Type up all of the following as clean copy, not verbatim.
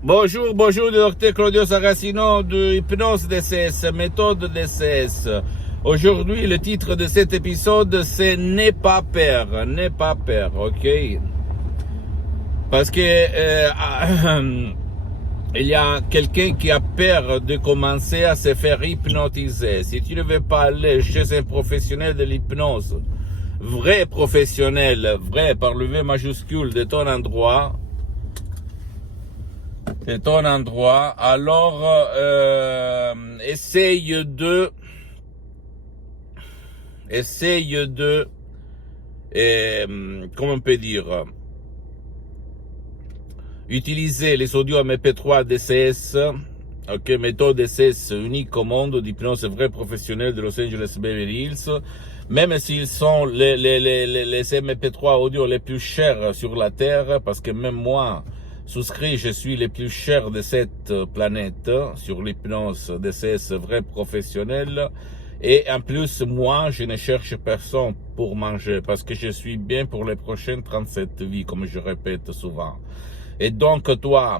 Bonjour, bonjour, le docteur Claudio Saracino de Hypnose DCS, méthode DCS. Aujourd'hui, le titre de cet épisode, c'est N'aie pas peur, n'aie pas peur, ok? Parce que il y a quelqu'un qui a peur de commencer à se faire hypnotiser. Si tu ne veux pas aller chez un professionnel de l'hypnose, vrai professionnel, vrai par le V majuscule de ton endroit, alors essaye de comment on peut dire, utiliser les audios MP3 DCS, ok, méthode DCS unique au monde d'hypnose vrai professionnel de Los Angeles Beverly Hills, même s'ils sont les MP3 audio les plus chers sur la Terre, parce que même moi, souscrit, je suis le plus cher de cette planète sur l'hypnose DCS vrai professionnel. Et en plus, moi, je ne cherche personne pour manger parce que je suis bien pour les prochaines 37 vies, comme je répète souvent. Et donc, toi,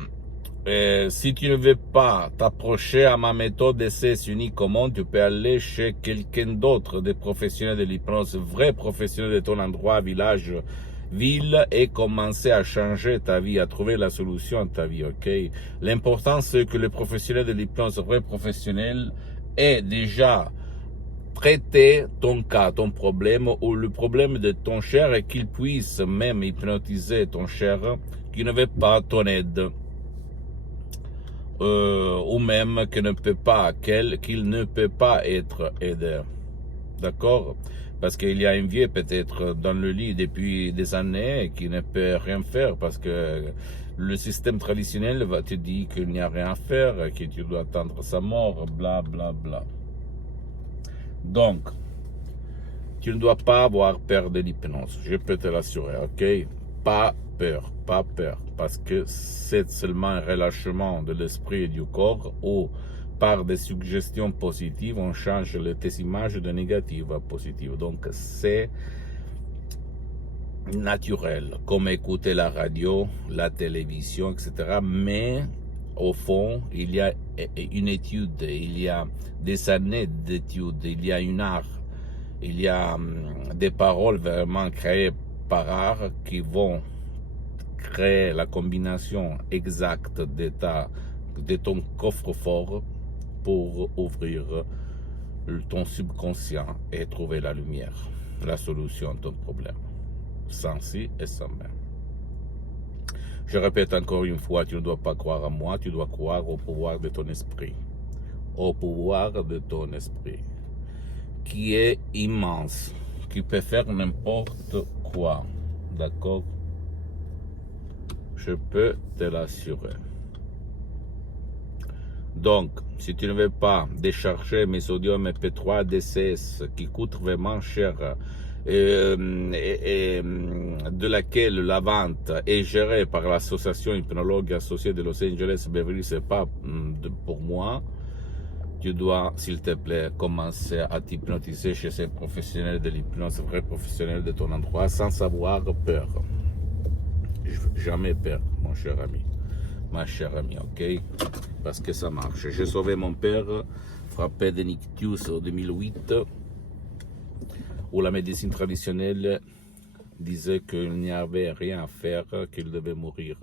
si tu ne veux pas t'approcher à ma méthode d'essai unique au monde, tu peux aller chez quelqu'un d'autre, des professionnels de l'hypnose, vrais professionnels de ton endroit, village, ville, et commencer à changer ta vie, à trouver la solution à ta vie, ok? L'important, c'est que le professionnel de l'hypnose, vrai professionnel, ait déjà traiter ton cas, ton problème ou le problème de ton cher et qu'il puisse même hypnotiser ton cher qui ne veut pas ton aide ou même qu'il ne peut pas, qu'il ne peut pas être aidé. D'accord? Parce qu'il y a un vieux peut-être dans le lit depuis des années qui ne peut rien faire parce que le système traditionnel va te dire qu'il n'y a rien à faire, que tu dois attendre sa mort, bla bla bla. Donc, tu ne dois pas avoir peur de l'hypnose, je peux te l'assurer, ok? Pas peur, pas peur, parce que c'est seulement un relâchement de l'esprit et du corps où, par des suggestions positives, on change tes images de négatives à positives. Donc, c'est naturel, comme écouter la radio, la télévision, etc. Mais, au fond, il y a une étude, il y a des années d'études, il y a une art. Il y a des paroles vraiment créées par art qui vont créer la combinaison exacte de ton coffre-fort pour ouvrir ton subconscient et trouver la lumière, la solution à ton problème, sans si et sans mais. Je répète encore une fois, tu ne dois pas croire à moi, tu dois croire au pouvoir de ton esprit. Au pouvoir de ton esprit, qui est immense, qui peut faire n'importe quoi, d'accord? Je peux te l'assurer. Donc, si tu ne veux pas décharger mes audios MP3 DCS qui coûtent vraiment cher et de laquelle la vente est gérée par l'association hypnologue associée de Los Angeles Beverly, c'est pas pour moi. Tu dois, s'il te plaît, commencer à t'hypnotiser chez ces professionnels de l'hypnose, vrais professionnels de ton endroit, sans avoir peur. Jamais peur, mon cher ami, ma chère amie, ok? Parce que ça marche. J'ai sauvé mon père, frappé de ictus en 2008, où la médecine traditionnelle disait qu'il n'y avait rien à faire, qu'il devait mourir.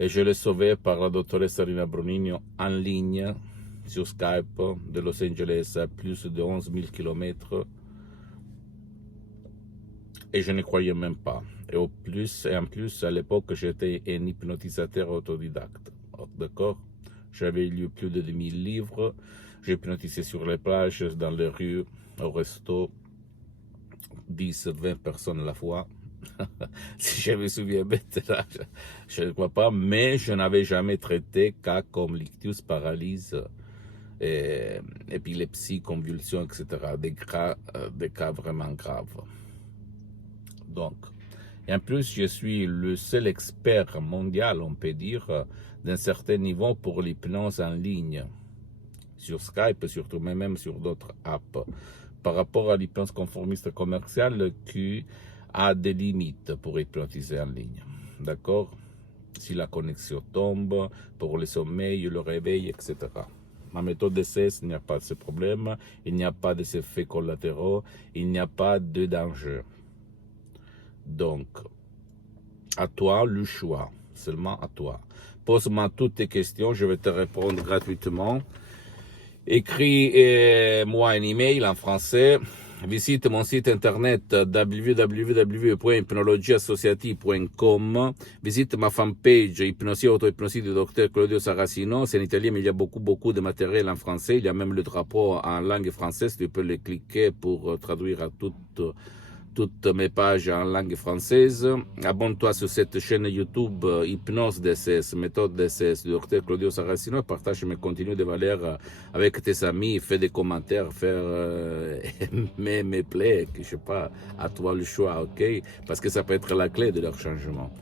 Et je l'ai sauvé par la doctoresse Sarina Bronigno en ligne, sur Skype, de Los Angeles à plus de 11 000 km. Et je ne croyais même pas. Et en plus, à l'époque, j'étais un hypnotisateur autodidacte. D'accord? J'avais lu plus de 2000 livres. J'hypnotisais sur les plages, dans les rues, au resto, 10, 20 personnes à la fois. Si je me souviens bien, je ne crois pas, mais je n'avais jamais traité cas comme l'ictus, paralyse, épilepsie, convulsions, etc. Des cas vraiment graves. Donc, et en plus, je suis le seul expert mondial, on peut dire, d'un certain niveau pour l'hypnose en ligne, sur Skype surtout, mais même sur d'autres apps, par rapport à l'hypnose conformiste commerciale qui a des limites pour hypnotiser en ligne. D'accord? si la connexion tombe, pour le sommeil, le réveil, etc. Ma méthode DCS, il n'y a pas de ce problème, il n'y a pas de ces effets collatéraux, il n'y a pas de danger. Donc, à toi le choix, seulement à toi. Pose-moi toutes tes questions, je vais te répondre gratuitement. Écris-moi un email en français. Visite mon site internet www.hypnologieassociative.com. Visite ma fanpage Hypnosie Auto-Hypnosie du Dr Claudio Saracino. C'est en italien, mais il y a beaucoup de matériel en français. Il y a même le drapeau en langue française. Tu peux le cliquer pour traduire à toutes mes pages en langue française. Abonne-toi sur cette chaîne YouTube Hypnose DCS, méthode DCS du Dr Claudio Saracino. Partage mes contenus de valeur avec tes amis, fais des commentaires, mes plaies, je sais pas, à toi le choix, ok? Parce que ça peut être la clé de leur changement.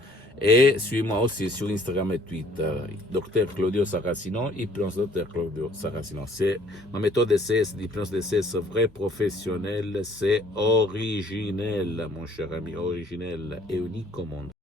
Et suis-moi aussi sur Instagram et Twitter, Dr Claudio Saracino, Hypnose Dr Claudio Saracino. C'est ma méthode DCS, d'hypnose DCS vrai professionnel, c'est originel, mon cher ami, originel et unique au monde.